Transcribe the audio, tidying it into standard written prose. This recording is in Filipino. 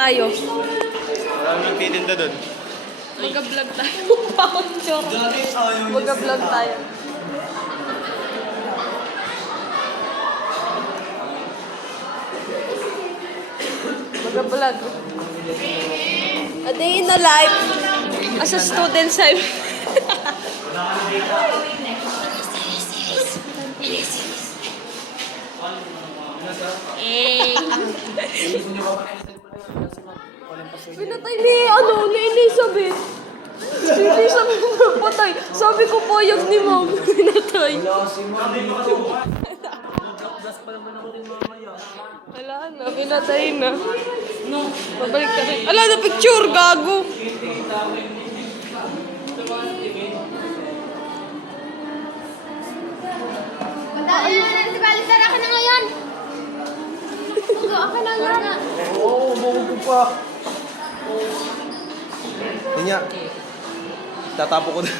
Tayo. Marami nang titinda doon. Mag-vlog tayo. Pang-chor. Mag-vlog tayo. Mag-vlog. A day in the life as a student sa Pinatay ni Elizabeth. Si Elizabeth napatay. Sabi ko payag ni Ma'am. Pinatay. Wala na, pinatay na. Babalik ka rin. Ala na picture, gago. Si Balisar, ako na ngayon! Ako na ngayon! Oo, buko pa. Yan nga. Tatapo ko na.